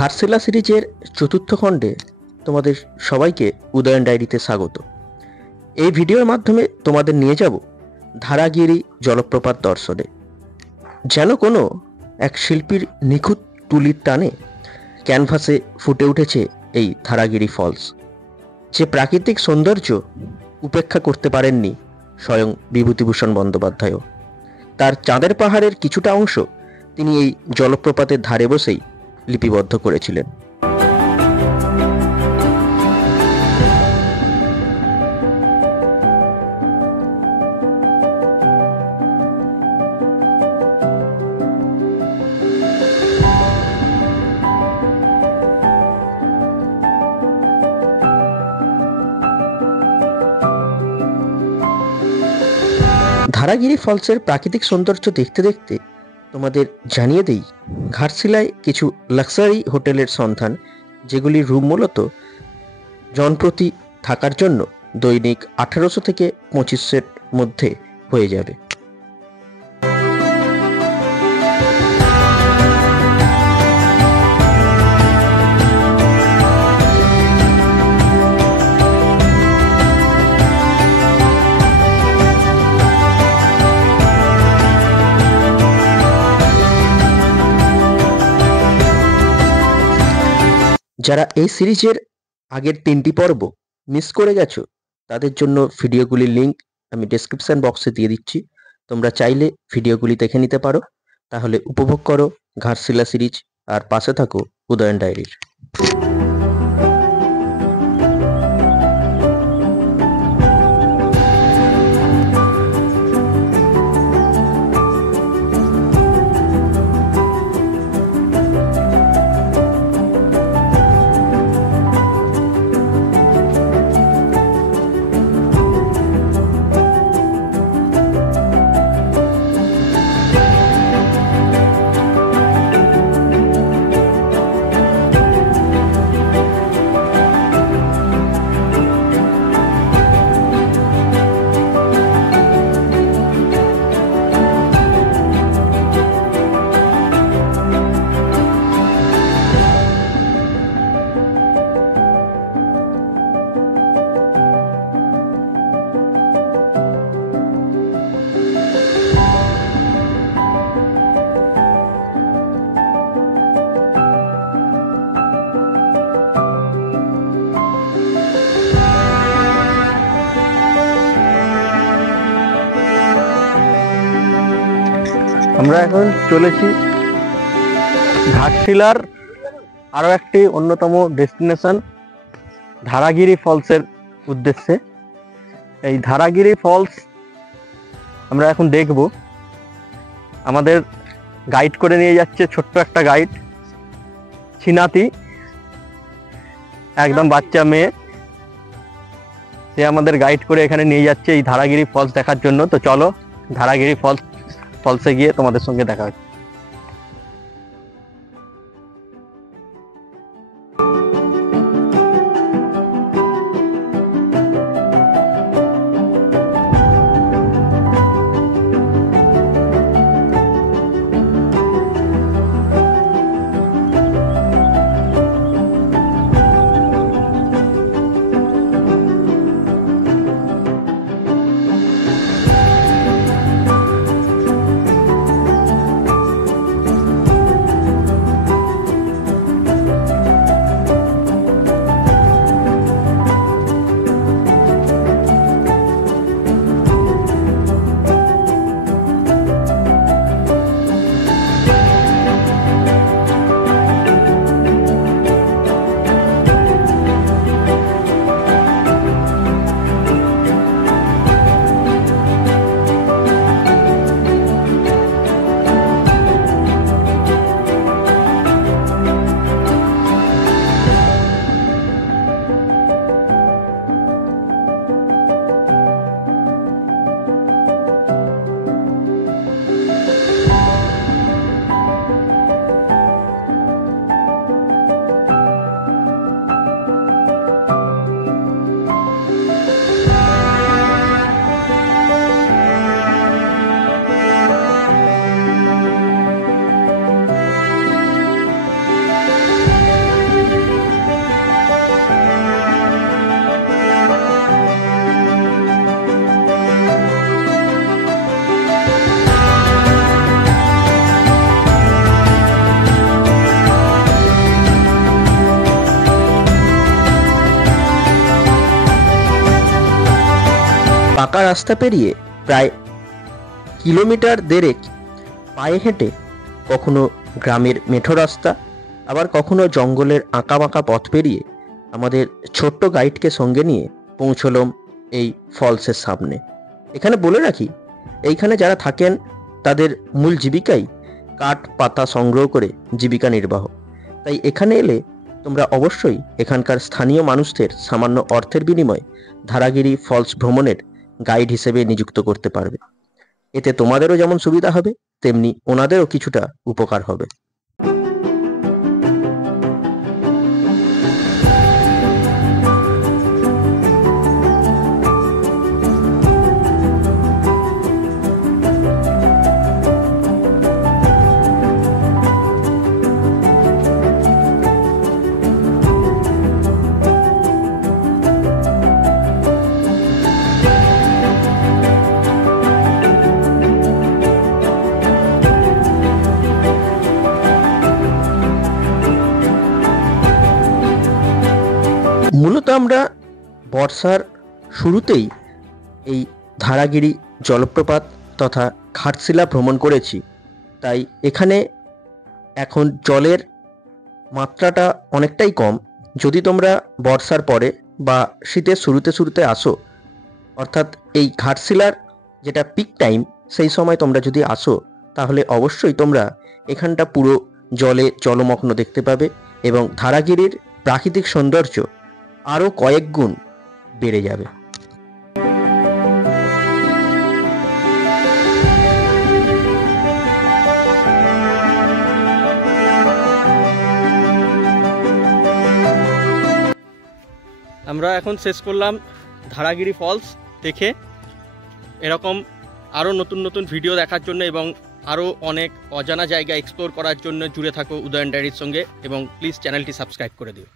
ঘাটশিলা সিরিজের চতুর্থ খণ্ডে তোমাদের সবাইকে উদয়ন ডায়েরিতে স্বাগত। এই ভিডিওর মাধ্যমে তোমাদের নিয়ে যাব ধারাগিরি জলপ্রপাত দর্শনে। যেন কোনো এক শিল্পীর নিখুঁত তুলির টানে ক্যানভাসে ফুটে উঠেছে এই ধারাগিরি ফলস, যে প্রাকৃতিক সৌন্দর্য উপেক্ষা করতে পারেননি স্বয়ং বিভূতিভূষণ বন্দ্যোপাধ্যায়ও। তার চাঁদের পাহাড়ের কিছুটা অংশ তিনি এই জলপ্রপাতের ধারে বসেই লিপিবদ্ধ করেছিলেন। ধারাগিরি ফলসের প্রাকৃতিক সৌন্দর্য দেখতে দেখতে তোমাদের জানিয়ে দেই, ঘাটশিলায় কিছু লাক্সারি হোটেলের সন্ধান, যেগুলির রুম মূলত জনপ্রতি থাকার জন্য দৈনিক 1800 থেকে 2500 মধ্যে হয়ে যাবে। যারা এই সিরিজের আগের 3টি পর্ব মিস করে গেছো, তাদের জন্য ভিডিওগুলির লিঙ্ক আমি ডেসক্রিপশন বক্সে দিয়ে দিচ্ছি। তোমরা চাইলে ভিডিওগুলি দেখে নিতে পারো। তাহলে উপভোগ করো ঘাটশিলা সিরিজ আর পাশে থাকো উদয়ন ডায়েরির। আমরা এখন চলেছি ঘাটশিলার আরো একটি অন্যতম ডেস্টিনেশন ধারাগিরি ফলসের উদ্দেশ্যে। এই ধারাগিরি ফলস আমরা এখন দেখব। আমাদের গাইড করে নিয়ে যাচ্ছে ছোট্ট একটা গাইড, ছিনাতি, একদম বাচ্চা মেয়ে। সে আমাদের গাইড করে এখানে নিয়ে যাচ্ছে এই ধারাগিরি ফলস দেখার জন্য। তো চলো ধারাগিরি ফলসে গিয়ে তোমাদের সঙ্গে দেখা হচ্ছে। পাকা রাস্তা পেরিয়ে প্রায় কিলোমিটার দেড়েক পায়ে হেঁটে, কখনো গ্রামের মেঠো রাস্তা, আবার কখনো জঙ্গলের আঁকাবাঁকা পথ পেরিয়ে আমাদের ছোট্ট গাইডকে সঙ্গে নিয়ে পৌঁছলাম এই ফলসের সামনে। এখানে বলে রাখি, এইখানে যারা থাকেন তাদের মূল জীবিকাই কাঠ পাতা সংগ্রহ করে জীবিকা নির্বাহ। তাই এখানে এলে তোমরা অবশ্যই এখানকার স্থানীয় মানুষদের সামান্য অর্থের বিনিময়ে ধারাগিরি ফলস ভ্রমণের গাইড হিসেবে নিযুক্ত করতে পারবে। এতে তোমাদেরও যেমন সুবিধা হবে, তেমনি ওনাদেরও কিছুটা উপকার হবে। মূলত আমরা বর্ষার শুরুতেই এই ধারাগিরি জলপ্রপাত তথা ঘাটশিলা ভ্রমণ করেছি। তাই এখানে এখন জলের মাত্রাটা অনেকটাই কম। যদি তোমরা বর্ষার পরে বা শীতের শুরুতে আসো, অর্থাৎ এই ঘাটশিলার যেটা পিক টাইম, সেই সময় তোমরা যদি আসো, তাহলে অবশ্যই তোমরা এখানটা পুরো জলে জলমগ্ন দেখতে পাবে এবং ধারাগিরির প্রাকৃতিক সৌন্দর্য আরও কয়েক গুণ বেড়ে যাবে। আমরা এখন শেষ করলাম ধারাগিরি ফলস দেখে। এরকম আরও নতুন নতুন ভিডিও দেখার জন্য এবং আরও অনেক অজানা জায়গা এক্সপ্লোর করার জন্য জুড়ে থাকো উদয়ন ডায়েরির সঙ্গে, এবং প্লিজ চ্যানেলটি সাবস্ক্রাইব করে দিও।